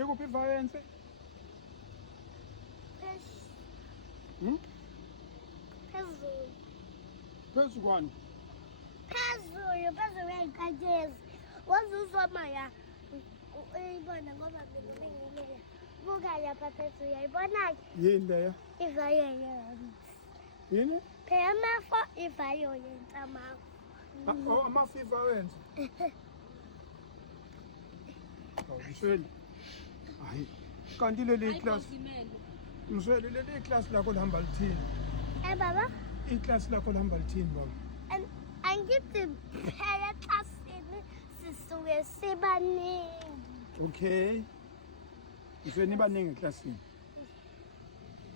Ikuphi iviolence? Phezulu. Phezu kwani? Phezulu kwey'nkanyezi. Wazuzoma ya. Uyibona ngoba mina bengilele. Buka lapha phezulu uyayibona-ke? Yini leyo? I-violence. Yini? Phela amafo i-violence amafo. Oh, amafu iviolence. Oh, Msweli. Hayi. Kanti leli class. Msweli leli class lakho lihamba lithini? Baba? I-class lakho lihamba lithini baba? Angithi phela eklasini sisuke sibaningi. Okay. Msweli niba ningi eklasini.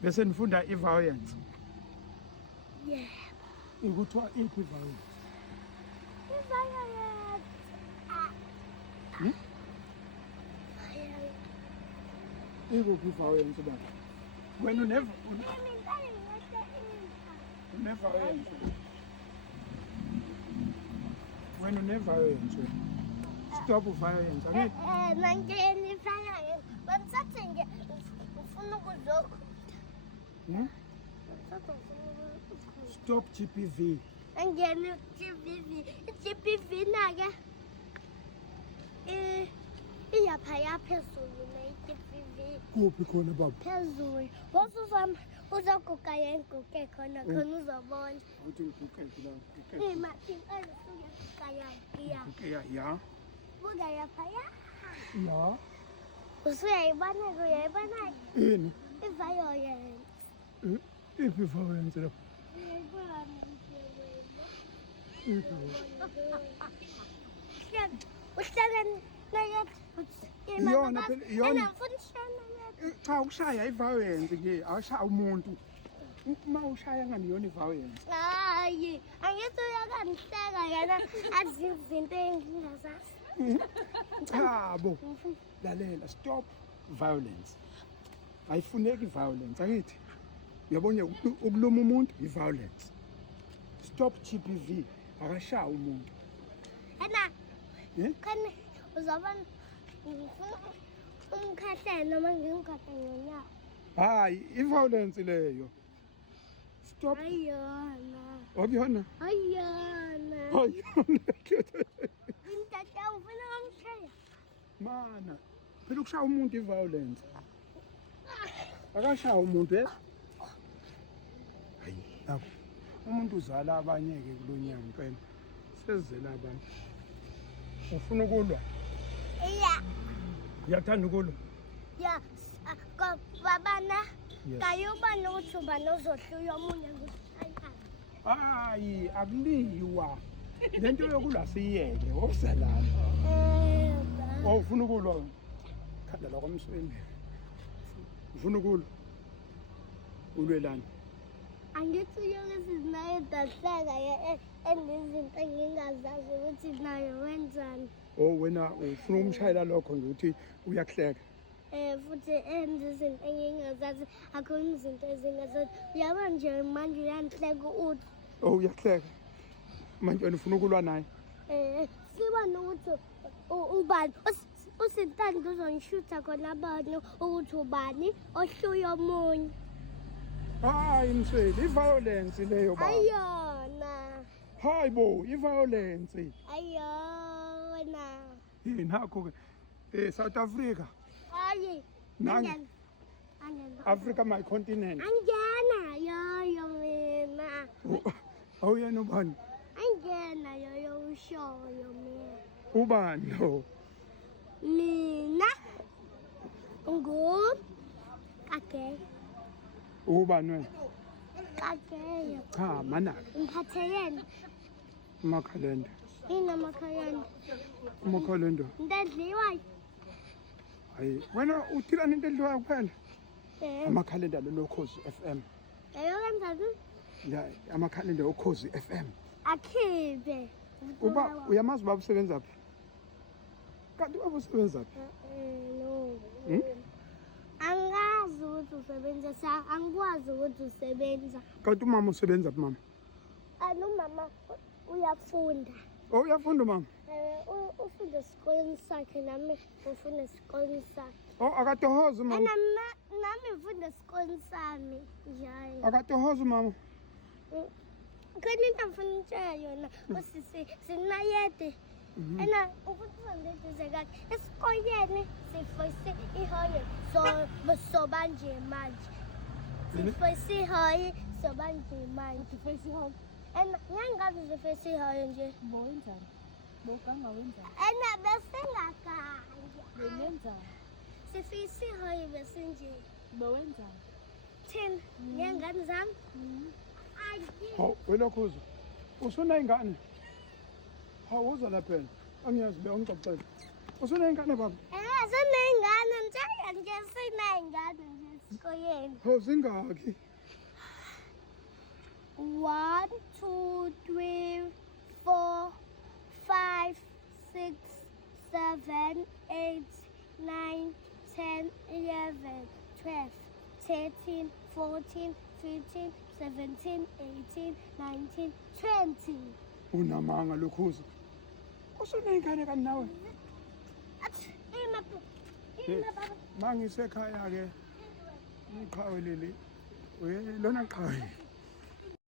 Bese nifunda i-violence. Yeah. Ikuthiwa iphi i-violence? I-violence. Ikuphi i-violence baba? Wena uneviolence. Wena uneviolence. Stop violence. Mangeni i-violence. Bamthathe nje ufuna ukuzokho. Stop GBV. Angeni i-GBV. I-GBV na-ke iyaphaya phezulu ne-GBV. Kuphi khona baba? Phezulu. Wosuzama uzoguga yenguge khona uzobona. Uthi ukukeke la. Impela usuke guga Okay, ya. Buka yaphaya. Ya. Uyayibona. Yini? I-violence. Iphi i-violence lapho? Uyayibona uhlekani Iyona phela iyona. Cha ukushaya i-violence ke awushaya umuntu. Uma ushaya ngani yona i-violence? Hayi, angithi uyakangihleka yena azi izinto engingazazi. Cha bo. Lalela, stop violence. Ayifuneki i-violence akithi. Uyabona ukuluma umuntu i-violence. Stop GBV. Akashaya umuntu. Khani uzabona umkhahlelo noma ngimkhahle ngonyawo. Hayi, i-violence leyo. Stop. Ayona. Obuyona? Ayona. Ayona. Intata ufuna umshaya. Mana, phela ukushaya umuntu i-violence. Akashaya umuntu Hayi, nakho. Umuntu uzala abanye ke kulonyaka impela. Sezizela abantu. Ufuna ukulwa? Yeah. Uyathanda ukulwa? Yeah. Babana. Yes. Kayuba nothuba nozohluya omunye ngusayana. Hayi, akuliwa. Lento yokulwa siyeke, osalala. Ufuna ukulwa? Khanda la kwaMsweni. Ufuna ukulwa? Ulwelana. Angithi yonke sizinayo dahlaka endizinto engingazazi ukuthi nayo wenzani. Oh wena ufuna umshayela lokho nje uthi uyakuhleka. Futhi endizinto engingazazi akhona izinto ezingazazi. Uyaba nje manje uyanhleka uthi. Oh uyakuhleka. Manje wena ufuna ukulwa naye? Siba nokuthi ubani usintani kuzongishutha khona abantu ukuthi ubani ohluya omunye. Hayi Msweli, i-violence leyo baba. Ayona. Hayi bo, i-violence. Ayona. Nakho ke South Africa. Hayi. Angena. Angena. Africa my continent. Angena yoyo mina. Awuyena ubani? Angena yoyo ushoyo mina. Ubani lo? Mina. Kake. Ubani wena? Kake. Cha, manaka. Ngiphathekeni. Umakhalenda. Inamakhalenda. Umakhalenda. Ndadliwa. Hayi, wena uthilana into edliwayo kuphela? Amakhalenda lo Ukhozi FM. Eyo kanjani? Ya, amakhalenda Ukhozi FM. Akhibe. Uba uyamazi baba usebenza phi? Kanti baba usebenza phi? No. Angazi ukuthi usebenza angikwazi ukuthi usebenza. Kanti umama usebenza phi mama? Umama uyafunda. Oh uyafunda mama? Ufunda esikoleni sakhe nami ufunda esikoleni sakhe. Oh, akatohozi And mama. nami ngifunda esikoleni sami njalo. Akatohozi mama. Khona into ngifuna ukutshela yona usisi sinayede. Ena ukuthi sandeduze kakhe esikoleni sifose ihoye so banje manje. Sifose ihoye so banje manje. Sifose ihoye. Ena ngangabe sifose ihoye nje. Bowenzani? Bowuganga wenzani? Ena bese ngakanje. Benenzani? Sifose ihoye bese nje. Bowenzani? Thina ngengane zami. Hawu wena Khuzo. Usuneyingane? Hawu uza lapha phela. Angiyazi le ongixoxela. Usuneyingane baba? Sineyingane nje sineyingane nje esikoleni. Hawu zingaki? 1, 2, 3, 4, 5, 6, 7, 8, 9, 10, 11, 12, 13, 14, 15, 17, 18, 19, 20. Unamanga lo Khuzo. Usuneyingane kani nawe? Baba. Mangisekhaya ke. Iqhawe leli. Lona qhawe.